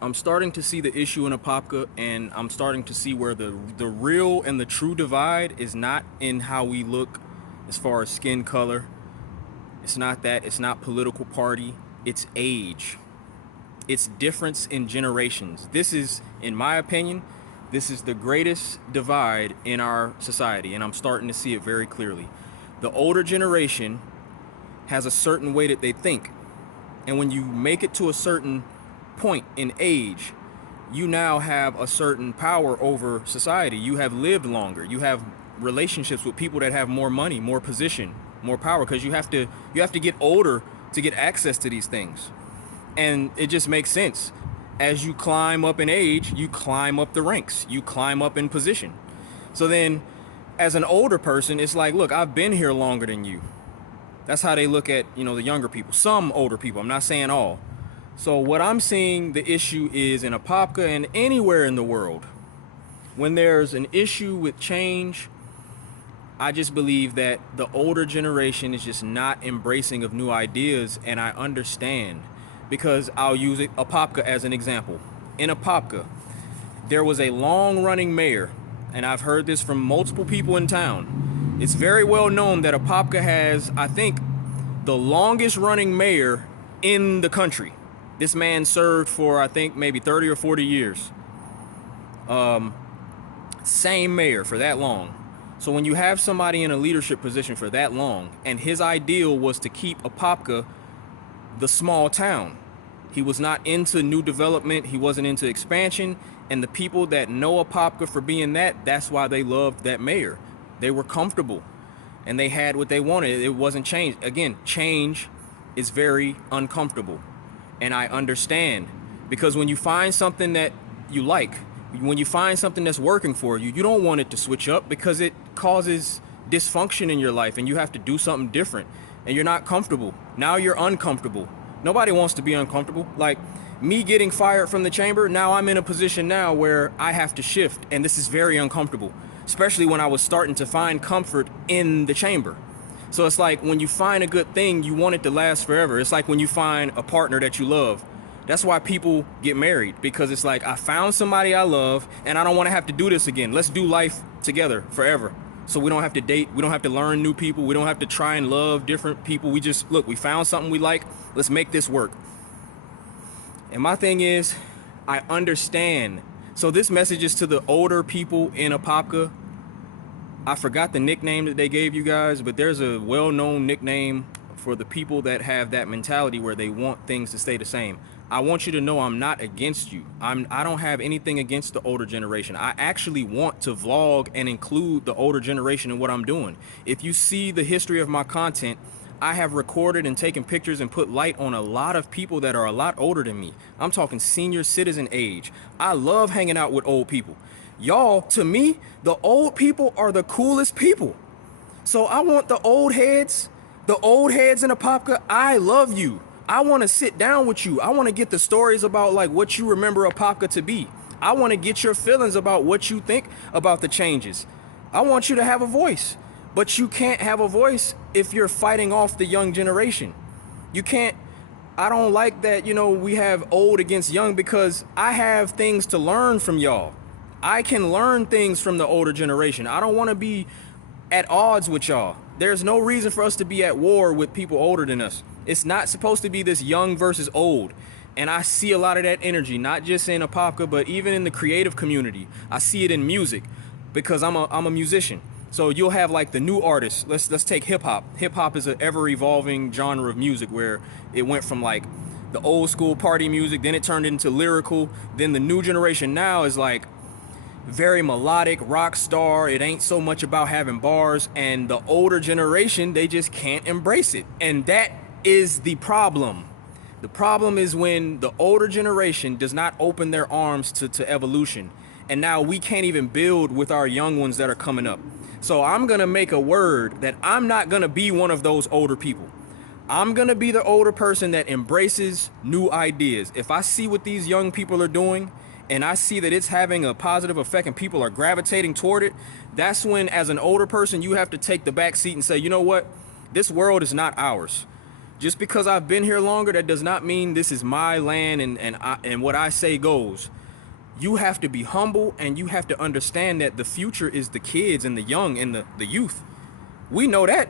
I'm starting to see the issue in Apopka, and I'm starting to see where the real and the true divide is not in how we look as far as skin color. It's not that. It's not political party. It's age. It's difference in generations. This is, in my opinion, this is the greatest divide in our society, and I'm starting to see it very clearly. The older generation has a certain way that they think, and when you make it to a certain point in age, you now have a certain power over society. You have lived longer. You have relationships with people that have more money, more position, more power, because you have to get older to get access to these things. And it just makes sense. As you climb up in age, you climb up the ranks, you climb up in position. So then, as an older person, it's like, look, I've been here longer than you. That's how they look at, the younger people. Some older people, I'm not saying all. So what I'm seeing the issue is in Apopka and anywhere in the world. When there's an issue with change, I just believe that the older generation is just not embracing of new ideas, and I understand. Because I'll use Apopka as an example. In Apopka, there was a long-running mayor, and I've heard this from multiple people in town. It's very well known that Apopka has, I think, the longest-running mayor in the country. This man served for, I think, maybe 30 or 40 years. Same mayor for that long. So when you have somebody in a leadership position for that long, and his ideal was to keep Apopka the small town. He was not into new development. He wasn't into expansion. And the people that know Apopka for being that's why they loved that mayor. They were comfortable and they had what they wanted. It wasn't change. Again, change is very uncomfortable. And I understand, because when you find something that you like, when you find something that's working for you, you don't want it to switch up because it causes dysfunction in your life and you have to do something different. And you're not comfortable. Now you're uncomfortable. Nobody wants to be uncomfortable. Like me getting fired from the chamber, now I'm in a position now where I have to shift, and this is very uncomfortable, especially when I was starting to find comfort in the chamber. So it's like when you find a good thing, you want it to last forever. It's like when you find a partner that you love. That's why people get married, because it's like, I found somebody I love and I don't want to have to do this again. Let's do life together forever. So we don't have to date, we don't have to learn new people, we don't have to try and love different people. We just, look, we found something we like, let's make this work. And my thing is, I understand. So this message is to the older people in Apopka. I forgot the nickname that they gave you guys, but there's a well-known nickname for the people that have that mentality where they want things to stay the same. I want you to know I'm not against you. I don't have anything against the older generation. I actually want to vlog and include the older generation in what I'm doing. If you see the history of my content, I have recorded and taken pictures and put light on a lot of people that are a lot older than me. I'm talking senior citizen age. I love hanging out with old people. Y'all, to me, the old people are the coolest people. So I want the old heads in Apopka. I love you. I want to sit down with you. I want to get the stories about like what you remember Apopka to be. I want to get your feelings about what you think about the changes. I want you to have a voice, but you can't have a voice if you're fighting off the young generation. You can't. I don't like that, we have old against young, because I have things to learn from y'all. I can learn things from the older generation. I don't want to be at odds with y'all. There's no reason for us to be at war with people older than us. It's not supposed to be this young versus old. And I see a lot of that energy, not just in Apopka, but even in the creative community. I see it in music because I'm a musician. So you'll have like the new artists. Let's take hip hop. Hip hop is an ever evolving genre of music where it went from like the old school party music, then it turned into lyrical. Then the new generation now is like very melodic, rock star. It ain't so much about having bars. And the older generation, they just can't embrace it. And that is the problem. The problem is when the older generation does not open their arms to evolution. And now we can't even build with our young ones that are coming up. So I'm going to make a word that I'm not going to be one of those older people. I'm going to be the older person that embraces new ideas. If I see what these young people are doing and I see that it's having a positive effect and people are gravitating toward it, that's when, as an older person, you have to take the back seat and say, you know what? This world is not ours. Just because I've been here longer, that does not mean this is my land and what I say goes. You have to be humble, and you have to understand that the future is the kids and the young and the youth. We know that.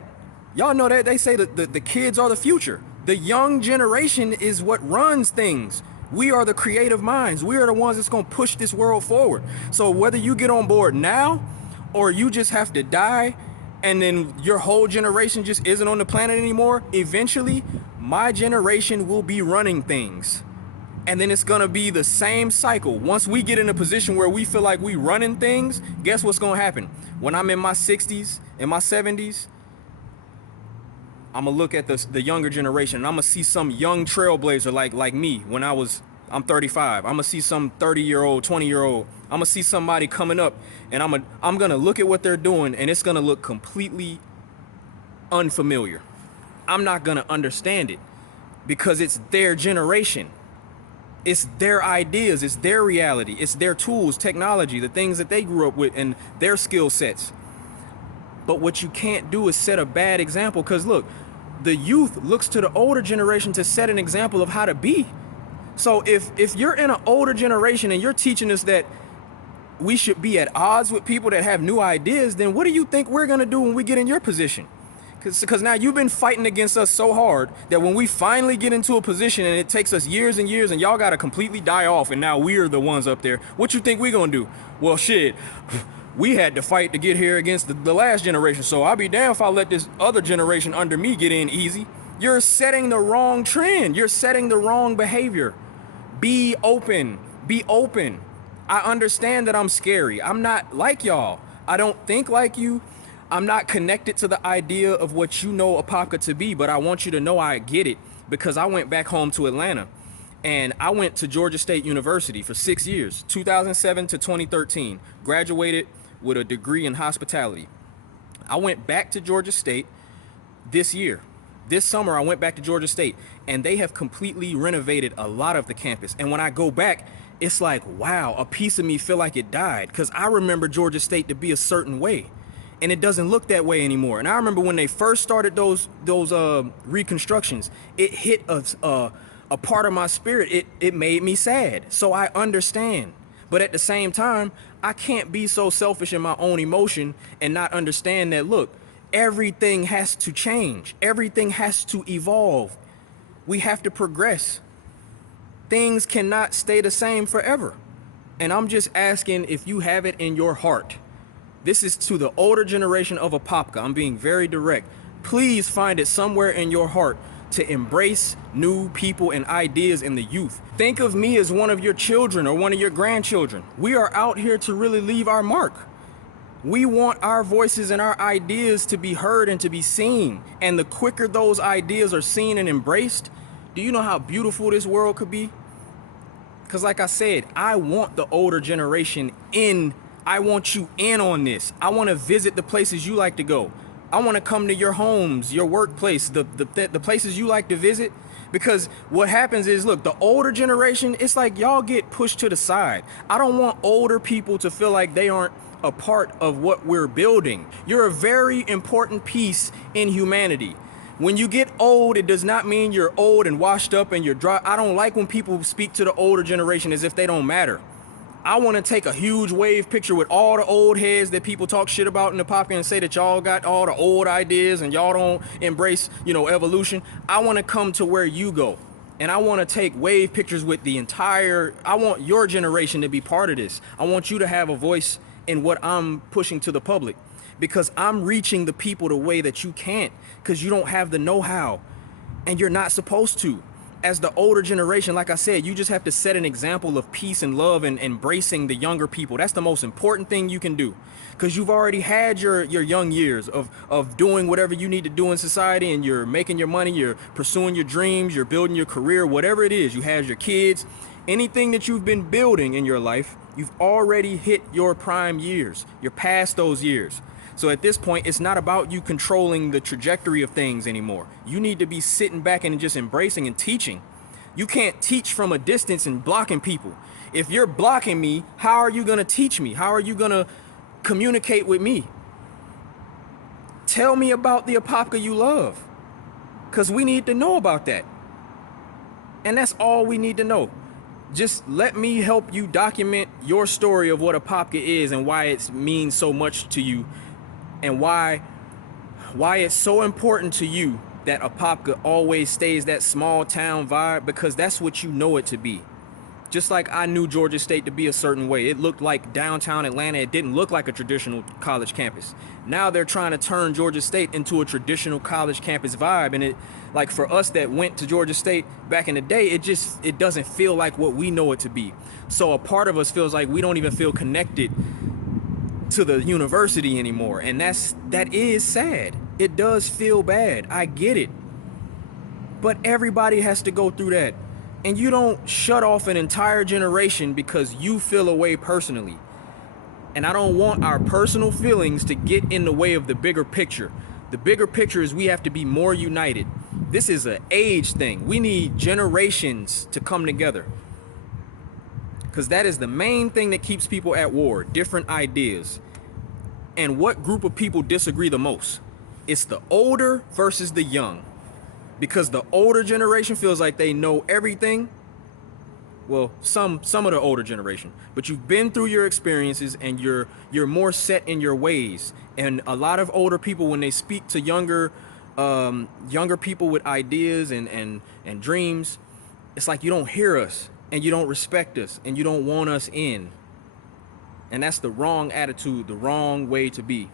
Y'all know that. They say that the kids are the future. The young generation is what runs things. We are the creative minds. We are the ones that's going to push this world forward. So whether you get on board now or you just have to die and then your whole generation just isn't on the planet anymore, eventually my generation will be running things. And then it's going to be the same cycle. Once we get in a position where we feel like we running things, guess what's going to happen? When I'm in my 60s, in my 70s, I'm going to look at the younger generation, and I'm going to see some young trailblazer like me when I'm 35. I'm going to see some 30-year-old, 20-year-old. I'm going to see somebody coming up, and I'm going to look at what they're doing, and it's going to look completely unfamiliar. I'm not going to understand it because it's their generation. It's their ideas, it's their reality, it's their tools, technology, the things that they grew up with, and their skill sets. But what you can't do is set a bad example, because look, the youth looks to the older generation to set an example of how to be. So if you're in an older generation and you're teaching us that we should be at odds with people that have new ideas, then what do you think we're going to do when we get in your position? Because now you've been fighting against us so hard that when we finally get into a position and it takes us years and years and y'all got to completely die off and now we're the ones up there, what you think we going to do? Well, shit, we had to fight to get here against the last generation, so I'll be damned if I let this other generation under me get in easy. You're setting the wrong trend. You're setting the wrong behavior. Be open. Be open. I understand that I'm scary. I'm not like y'all. I don't think like you. I'm not connected to the idea of what you know Apopka to be, but I want you to know I get it, because I went back home to Atlanta and I went to Georgia State University for 6 years, 2007 to 2013, graduated with a degree in hospitality. I went back to Georgia State this year. This summer, I went back to Georgia State, and they have completely renovated a lot of the campus. And when I go back, it's like, wow, a piece of me feel like it died, because I remember Georgia State to be a certain way. And it doesn't look that way anymore. And I remember when they first started those reconstructions, it hit a part of my spirit. It made me sad. So I understand. But at the same time, I can't be so selfish in my own emotion and not understand that, look, everything has to change. Everything has to evolve. We have to progress. Things cannot stay the same forever. And I'm just asking if you have it in your heart. This is to the older generation of Apopka. I'm being very direct. Please find it somewhere in your heart to embrace new people and ideas in the youth. Think of me as one of your children or one of your grandchildren. We are out here to really leave our mark. We want our voices and our ideas to be heard and to be seen. And the quicker those ideas are seen and embraced, do you know how beautiful this world could be? Because like I said, I want the older generation in. I want you in on this. I want to visit the places you like to go. I want to come to your homes, your workplace, the places you like to visit. Because what happens is, look, the older generation, it's like y'all get pushed to the side. I don't want older people to feel like they aren't a part of what we're building. You're a very important piece in humanity. When you get old, it does not mean you're old and washed up and you're dry. I don't like when people speak to the older generation as if they don't matter. I want to take a huge wave picture with all the old heads that people talk shit about in the Apopka and say that y'all got all the old ideas and y'all don't embrace, evolution. I want to come to where you go. And I want to take wave pictures with I want your generation to be part of this. I want you to have a voice in what I'm pushing to the public, because I'm reaching the people the way that you can't, because you don't have the know-how and you're not supposed to. As the older generation, like I said, you just have to set an example of peace and love and embracing the younger people. That's the most important thing you can do, because you've already had your young years of doing whatever you need to do in society, and you're making your money, you're pursuing your dreams, you're building your career, whatever it is. You have your kids. Anything that you've been building in your life, you've already hit your prime years. You're past those years. So at this point, it's not about you controlling the trajectory of things anymore. You need to be sitting back and just embracing and teaching. You can't teach from a distance and blocking people. If you're blocking me, how are you going to teach me? How are you going to communicate with me? Tell me about the Apopka you love. because we need to know about that. And that's all we need to know. Just let me help you document your story of what a Apopka is and why it means so much to you, and why it's so important to you that Apopka always stays that small town vibe, because that's what you know it to be. Just like I knew Georgia State to be a certain way. It looked like downtown Atlanta. It didn't look like a traditional college campus. Now they're trying to turn Georgia State into a traditional college campus vibe. And it, like, for us that went to Georgia State back in the day, it doesn't feel like what we know it to be. So a part of us feels like we don't even feel connected to the university anymore. And that is sad. It does feel bad. I get it. But everybody has to go through that. And you don't shut off an entire generation because you feel a way personally. And I don't want our personal feelings to get in the way of the bigger picture. The bigger picture is we have to be more united. This is an age thing. We need generations to come together, because that is the main thing that keeps people at war. Different ideas. And what group of people disagree the most? It's the older versus the young. Because the older generation feels like they know everything. Well, some of the older generation, but you've been through your experiences and you're more set in your ways. And a lot of older people, when they speak to younger people with ideas and dreams, it's like you don't hear us and you don't respect us and you don't want us in. And that's the wrong attitude, the wrong way to be.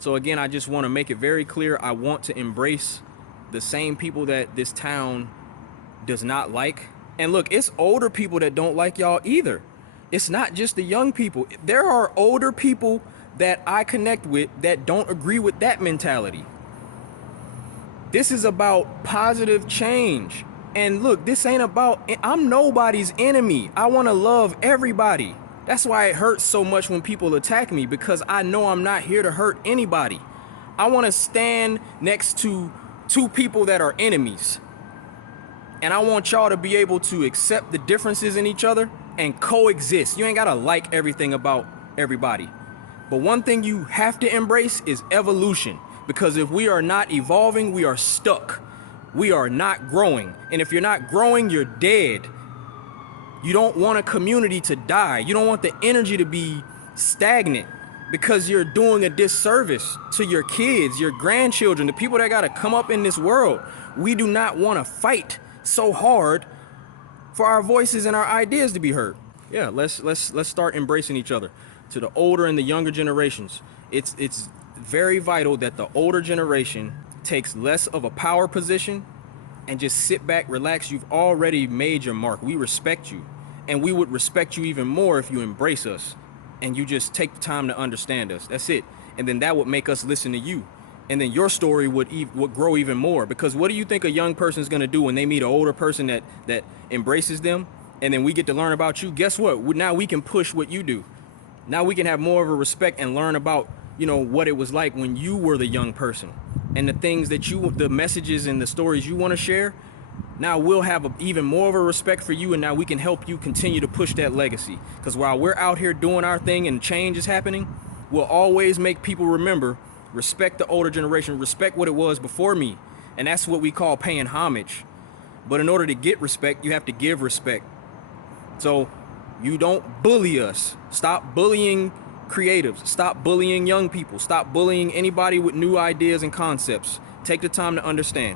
So again, I just want to make it very clear. I want to embrace the same people that this town does not like. And look, it's older people that don't like y'all either. It's not just the young people. There are older people that I connect with that don't agree with that mentality. This is about positive change. And look, this ain't about, I'm nobody's enemy. I want to love everybody. That's why it hurts so much when people attack me, because I know I'm not here to hurt anybody. I want to stand next to two people that are enemies. And I want y'all to be able to accept the differences in each other and coexist. You ain't gotta like everything about everybody. But one thing you have to embrace is evolution. Because if we are not evolving, we are stuck. We are not growing. And if you're not growing, you're dead. You don't want a community to die. You don't want the energy to be stagnant, because you're doing a disservice to your kids, your grandchildren, the people that got to come up in this world. We do not want to fight so hard for our voices and our ideas to be heard. Yeah, let's start embracing each other. To the older and the younger generations, it's very vital that the older generation takes less of a power position and just sit back, relax. You've already made your mark. We respect you, and we would respect you even more if you embrace us and you just take the time to understand us. That's it. And then that would make us listen to you. And then your story would grow even more. Because what do you think a young person is going to do when they meet an older person that embraces them? And then we get to learn about you. Guess what? Now we can push what you do. Now we can have more of a respect and learn about, what it was like when you were the young person. And the things that the messages and the stories you want to share. Now we'll have even more of a respect for you, and now we can help you continue to push that legacy. Because while we're out here doing our thing and change is happening, we'll always make people remember, respect the older generation, respect what it was before me. And that's what we call paying homage. But in order to get respect, you have to give respect. So you don't bully us. Stop bullying creatives. Stop bullying young people. Stop bullying anybody with new ideas and concepts. Take the time to understand.